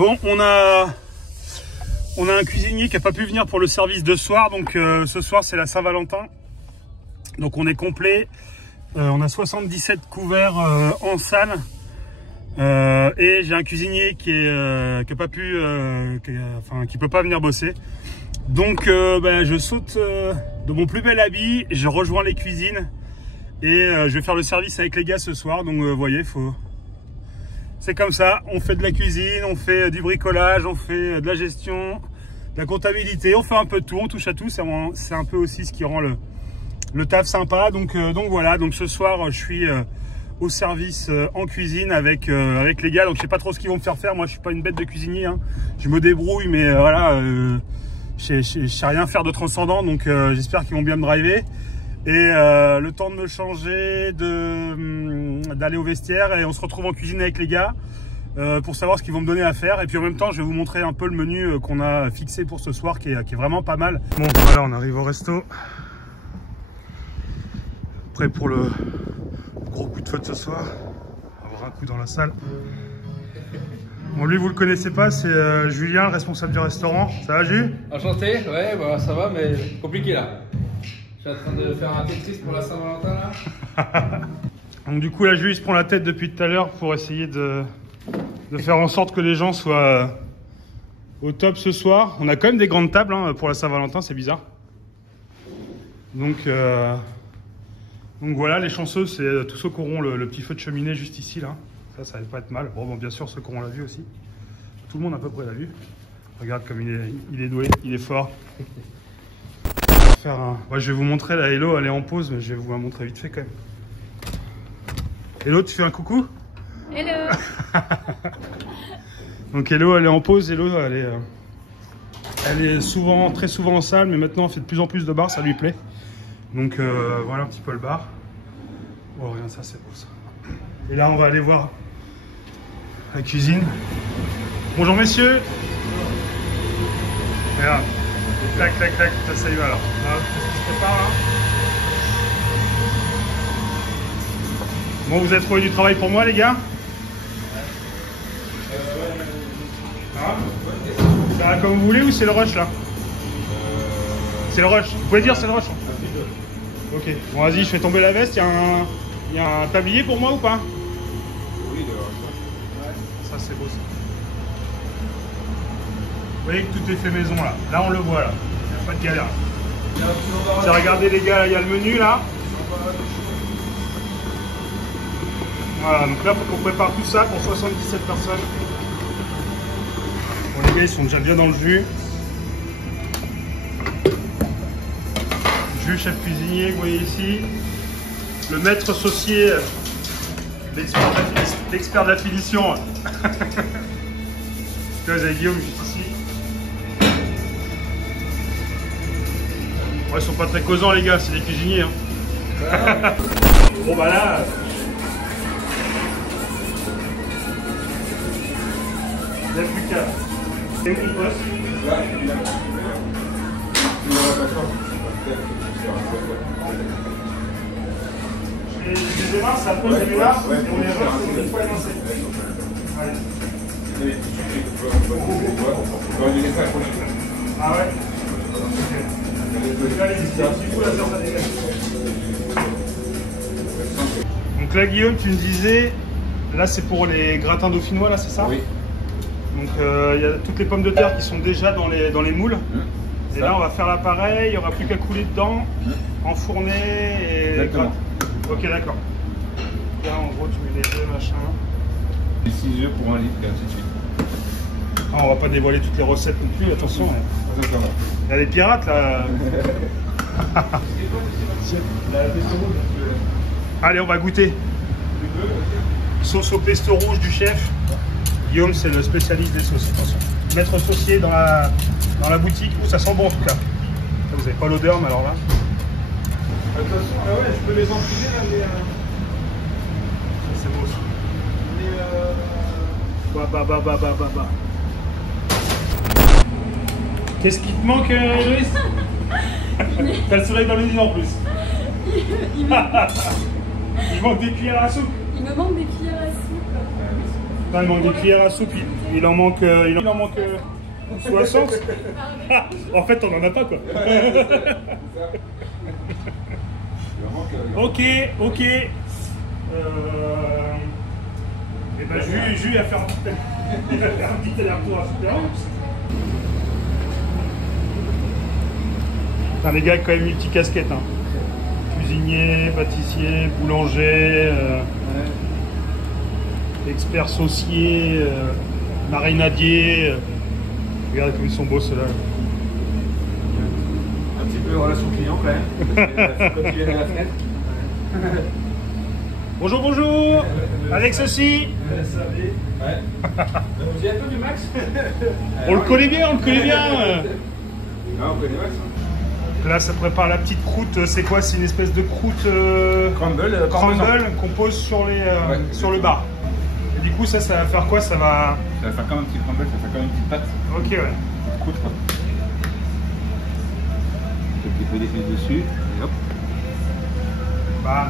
Bon, on a un cuisinier qui n'a pas pu venir pour le service de ce soir. Donc ce soir, c'est la Saint-Valentin. Donc on est complet. On a 77 couverts en salle. Et j'ai un cuisinier qui peut pas venir bosser. Donc je saute de mon plus bel habit, je rejoins les cuisines et je vais faire le service avec les gars ce soir. Donc vous voyez, c'est comme ça, on fait de la cuisine, on fait du bricolage, on fait de la gestion, de la comptabilité, on fait un peu de tout, on touche à tout. C'est un peu aussi ce qui rend le taf sympa. Donc voilà, donc ce soir je suis au service en cuisine avec les gars. Donc je sais pas trop ce qu'ils vont me faire faire. Moi je suis pas une bête de cuisinier, hein. Je me débrouille, mais voilà, je sais rien faire de transcendant. Donc j'espère qu'ils vont bien me driver. Et le temps de me changer, d'aller au vestiaire, et on se retrouve en cuisine avec les gars pour savoir ce qu'ils vont me donner à faire. Et puis en même temps je vais vous montrer un peu le menu qu'on a fixé pour ce soir, qui est vraiment pas mal. Bon voilà, on arrive au resto. Prêt pour le gros coup de feu de ce soir. On va avoir un coup dans la salle. Bon, lui vous le connaissez pas, c'est Julien, le responsable du restaurant. Ça va Jules? Enchanté, ouais, bah, ça va, mais compliqué là. Je suis en train de faire un Tetris pour la Saint-Valentin là. Donc du coup là Jules se prend la tête depuis tout à l'heure pour essayer de faire en sorte que les gens soient au top ce soir. On a quand même des grandes tables hein, pour la Saint-Valentin, c'est bizarre. Donc voilà, les chanceux, c'est tous ceux qui auront le petit feu de cheminée juste ici là. Ça va pas être mal. Bon, bien sûr ceux qui auront la vue aussi. Tout le monde à peu près l'a vue. Regarde comme il est doué, il est fort. Ouais, je vais vous montrer la Hello, elle est en pause, mais je vais vous la montrer vite fait quand même. Hello, tu fais un coucou? Hello. Donc Hello, elle est en pause. Hello, elle est très souvent en salle, mais maintenant elle fait de plus en plus de bars, ça lui plaît. Donc voilà un petit peu le bar. Oh regarde ça, c'est beau ça. Et là on va aller voir la cuisine. Bonjour messieurs. Regarde. Tac, tac, tac, ça y va alors. Qu'est-ce qui se prépare là? Bon, vous avez trouvé du travail pour moi les gars? Ah, ça va comme vous voulez ou c'est le rush là? C'est le rush. Vous pouvez dire c'est le rush? Ok, bon vas-y, je fais tomber la veste. Il y a un tablier pour moi ou pas? Oui, de ouais. Ça c'est beau ça. Vous voyez que tout est fait maison là. Là on le voit là. Il n'y a pas de galère. Tiens, regardez les gars, il y a le menu là. Voilà, donc là il faut qu'on prépare tout ça pour 77 personnes. Bon les gars ils sont déjà bien dans le jus. Jus, chef cuisinier, vous voyez ici. Le maître saucier, l'expert de la finition. Là vous avez Guillaume juste ici. Ouais, ils sont pas très causants les gars, c'est des cuisiniers. Hein. Bon bah là. Il n'y a plus qu'à. C'est où il poste? Les démarres, ça pose les démarres et on les reçoit une fois énoncé. Allez. Ah ouais? Donc là Guillaume, tu me disais, là c'est pour les gratins dauphinois, là c'est ça? Oui. Donc il y a toutes les pommes de terre qui sont déjà dans les moules. Et là on va faire l'appareil, il n'y aura plus qu'à couler dedans, enfourner et... Exactement. Ok d'accord. Là en gros tu mets les œufs, machin. Les 6 œufs pour 1 litre, ainsi de suite. Ah, on va pas dévoiler toutes les recettes non plus, attention. Exactement. Il y a les pirates là. Allez, on va goûter. Sauce au pesto rouge du chef. Guillaume, c'est le spécialiste des sauces. Attention. Maître saucier dans la boutique. Ouh, ça sent bon en tout cas. Vous n'avez pas l'odeur, mais alors là. Attention, ah ouais, je peux les empiler là, mais. Ça, c'est beau ça. Mais Qu'est-ce qui te manque, Héloïse? T'as le soleil dans les yeux en plus. Il manque des cuillères à soupe. Il me manque des cuillères à soupe. Là, il manque des cuillères à soupe, il en manque, 60. En fait, on n'en a pas quoi. Ok. Et ben, Jules a fait un petit aller-retour à Super. Putain, les gars, quand même multi-casquette. Hein. Cuisinier, pâtissier, boulanger, expert saucier, marinadier. Regardez comme ils sont beaux ceux-là. Un petit peu de relation client quand même. Quand tu viens à la fenêtre. Bonjour. Avec ceci. Ouais. Vous êtes un peu du Max? On le connaît bien. Non, on connaît Max. Là, ça prépare la petite croûte. C'est quoi? C'est une espèce de croûte Crumble qu'on pose sur le bar. Et du coup, ça va faire quoi? Ça va faire comme un petit crumble, ça va faire comme une petite pâte. Ok, ouais. Une croûte quoi. Un petit peu d'effet dessus, et hop. Bah,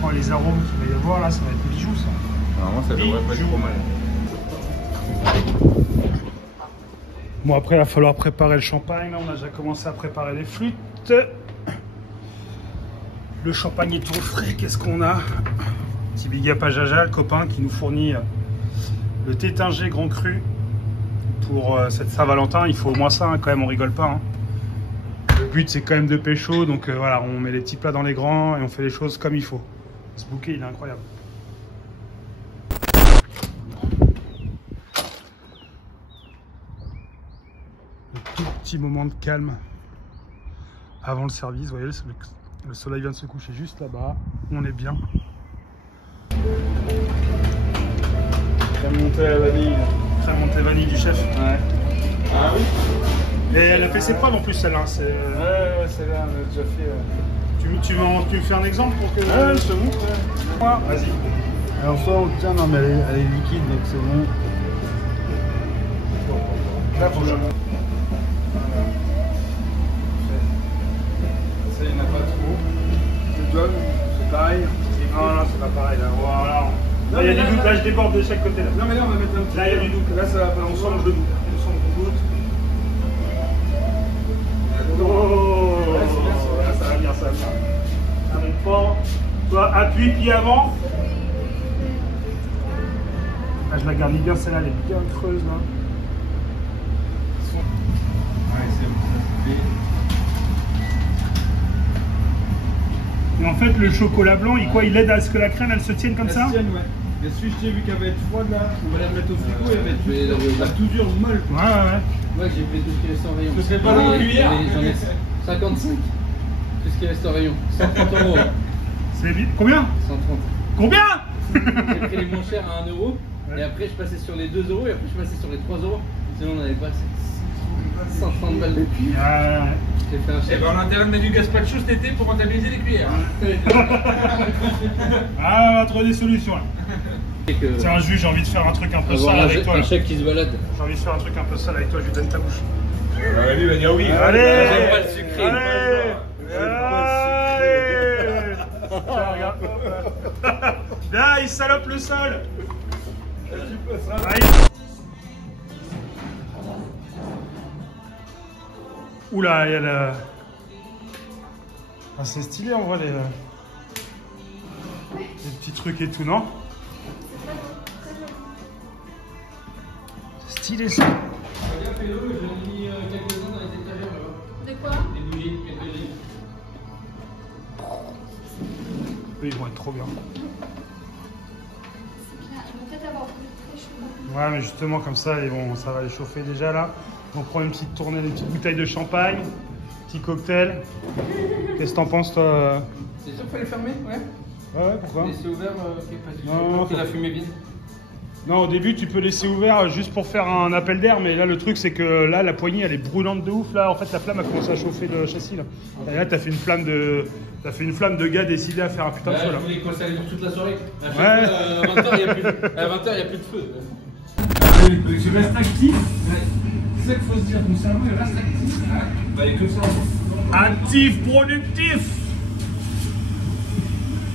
prends les arômes qu'il va y avoir là, ça va être bijou ça. Normalement, ça devrait pas être trop mal. Bon, après, il va falloir préparer le champagne. Là, on a déjà commencé à préparer les flûtes. Le champagne est tout frais. Qu'est-ce qu'on a? Petit big up à Jaja, le copain qui nous fournit le Tétinger Grand Cru pour cette Saint-Valentin. Il faut au moins ça, hein, quand même, on rigole pas. Hein. Le but, c'est quand même de pécho. Donc voilà, on met les petits plats dans les grands et on fait les choses comme il faut. Ce bouquet, il est incroyable. Tout petit moment de calme avant le service. Vous voyez, le soleil vient de se coucher juste là-bas. On est bien. Crème montée à la vanille. Crème montée vanille du chef. Ouais. Ah oui. Et elle a fait ses preuves en plus, celle-là. Ouais, celle-là, on a déjà fait. Tu me fais un exemple pour que. Ouais, je te montre. Vas-y. Alors, soit on tient, non, mais elle est liquide donc c'est bon. Là, faut que je. Ça, il n'y en a pas trop. Le jaune, c'est pareil. Non, c'est pas pareil. Là, voilà. Là, il y a du doute. Là, je déborde de chaque côté. Là, Non, mais là, on va mettre un petit. là il y a du doute. Là, ça va pas. On sent le doute. On sent le doute. Oh, Ouais, c'est bien, ça va bien, ça va bien. Arrête pas. Toi, appuie, pied avant. Là, je la garde bien, celle-là, elle est bien creuse. Là. Ouais, c'est bon. Et en fait, le chocolat blanc, il aide à ce que la crème, elle se tienne comme ça? Ouais. Et celui que j'ai vu qu'elle va être froide là, on va la mettre au frigo et elle va être tout dure, molle. Ouais. Moi j'ai fait tout ce qui reste en rayon. Ce serait pas dans la cuillère. J'en ai 55. Tout ce qui reste en rayon. 130 €. C'est vite. Combien? 130. Combien? J'ai pris les moins chers à 1 €. Et après je passais sur les 2 € et après je passais sur les 3 €. Sinon on n'avait pas 130 balles de cuillère. J'ai fait un Et chèque. ben on a intérêt de mettre du gazpacho cet été pour rentabiliser les cuillères. Ah, on va trouver des solutions là. Tiens, Jules, j'ai envie de faire un truc un peu sale avec toi. Un Là. chèque qui se balade. J'ai envie de faire un truc un peu sale avec toi, je lui donne ta bouche. Lui il va dire oui. Allez! J'aime pas le sucré. Allez! Tiens, regarde. Là, il salope le sol. Allez. Oula, il y a le... Ah, c'est stylé en vrai les petits trucs et tout, non? C'est stylé ça. Regarde, fais-le, j'en ai mis quelques-uns dans les étagères là-bas. De quoi? Des bougies, quelques livres. Eux, ils vont être trop bien. Ils vont peut-être avoir très chaud. Ouais, mais justement, comme ça, ça va les chauffer déjà là. On prend une petite tournée, une petite bouteille de champagne, petit cocktail. Qu'est-ce que t'en penses, toi? C'est sûr qu'il fallait fermer? Ouais. Ouais, pourquoi? Laisser ouvert, ok, parce que Non, la fumée vide. Non, au début, tu peux laisser ouvert juste pour faire un appel d'air, mais là, le truc, c'est que là, la poignée, elle est brûlante de ouf. Là, en fait, la flamme a commencé à chauffer le châssis. Là. Et là, t'as fait une flamme de gars décidé à faire un putain de feu. Là. Je voulais que ça dure toute la soirée. À Ouais. 20h, il n'y a plus de feu. Je reste actif. C'est ça qu'il faut se dire, ton cerveau, il reste actif. Bah, il est comme ça. Actif, productif.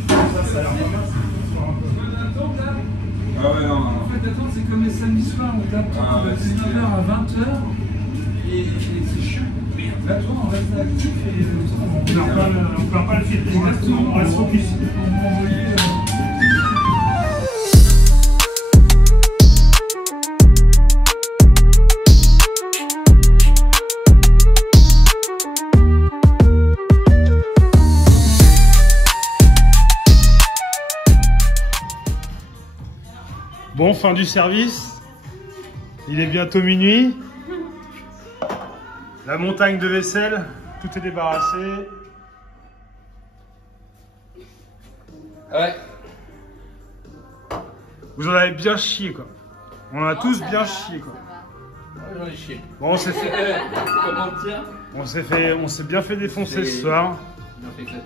Ça a l'air pas mal. Ah ouais, non, non. En fait, attends, c'est comme les samedis soirs, on tape de 19h à 20h et c'est chiant. Là, toi, on reste actif et on perd pas le fil. On reste focus. Bon, fin du service. Il est bientôt minuit. La montagne de vaisselle, tout est débarrassé. Ouais. Vous en avez bien chié, quoi. On en a tous bien chié, quoi. Ouais, j'en ai chié. Bon, on s'est fait... Comment dire? On s'est bien fait défoncer ce soir. Bien fait éclater.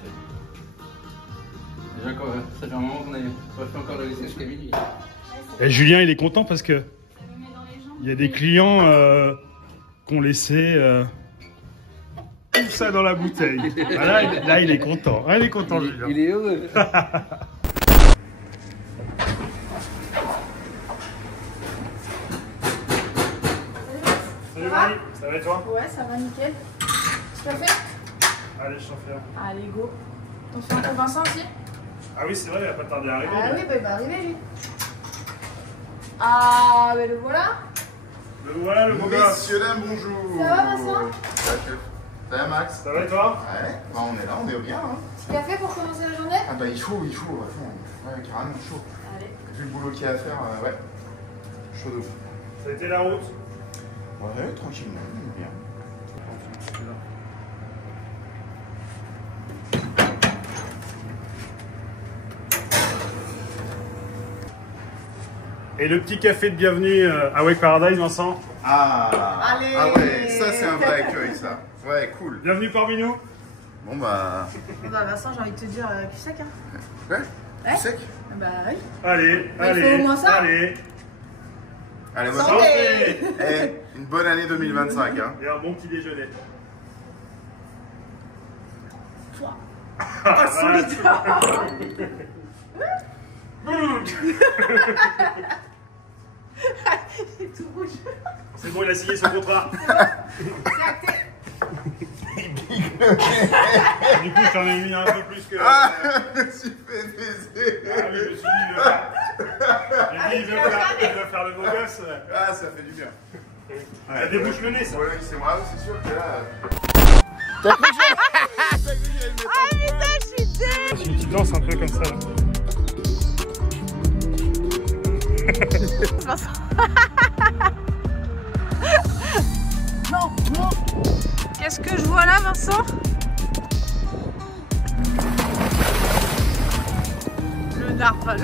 Déjà, quoi, ça fait un moment qu'on n'a pas fait encore le lissage jusqu'à minuit. Et Julien, il est content parce que il y a des clients qui ont laissé tout ça dans la bouteille. Ah, là, il est content. Ah, il est content, Julien. Il est heureux. Salut Marie, ça va et toi? Ouais, ça va nickel. Tu l'as fait? Allez, je t'en fais un. Allez, go. On fait un pour Vincent aussi? Ah oui, c'est vrai, il va pas tarder à arriver. Ah oui, bah il va arriver lui. Ah, mais le voilà. Le voilà, le beau gosse. Messieurs, dames, bonjour. Ça va, Vincent? Ça va, Max? Ça va et toi? Ouais, bah, on est là, on est bien. Hein. Tu l'as fait pour commencer la journée? Ah bah il faut, ouais, carrément chaud. Allez. Vu le boulot qu'il y a à faire, ouais, chaud de ouf. Ça a été la route? Ouais, tranquillement, on est bien. Et le petit café de bienvenue à Wake Paradise, Vincent? Ah, Allez. ah ouais, ça c'est un vrai accueil ça. Ouais, cool. Bienvenue parmi nous. Bon bah... Bah Vincent, j'ai envie de te dire cul sec hein. Ouais, Ouais. sec. Bah oui. Allez, Bah, il allez, faut au moins ça. allez. Allez, moi Santé. Eh, une bonne année 2025 hein. Et un bon petit déjeuner. Pouah. Ah, Solide. C'est tout rouge. c'est bon, il a signé son contrat. C'est acté. Du coup, je t'en ai mis un peu plus que... Ah, je me suis fait baiser. Ah oui, je me suis dit, j'ai dit, il veut faire le beau gosse. Ah, ça fait du bien. Ça débouche le nez, ça. Ouais, c'est moi, c'est sûr que là... C'est une petite danse un peu comme ça. Non, non. Qu'est-ce que je vois là, Vincent? Le narvalo.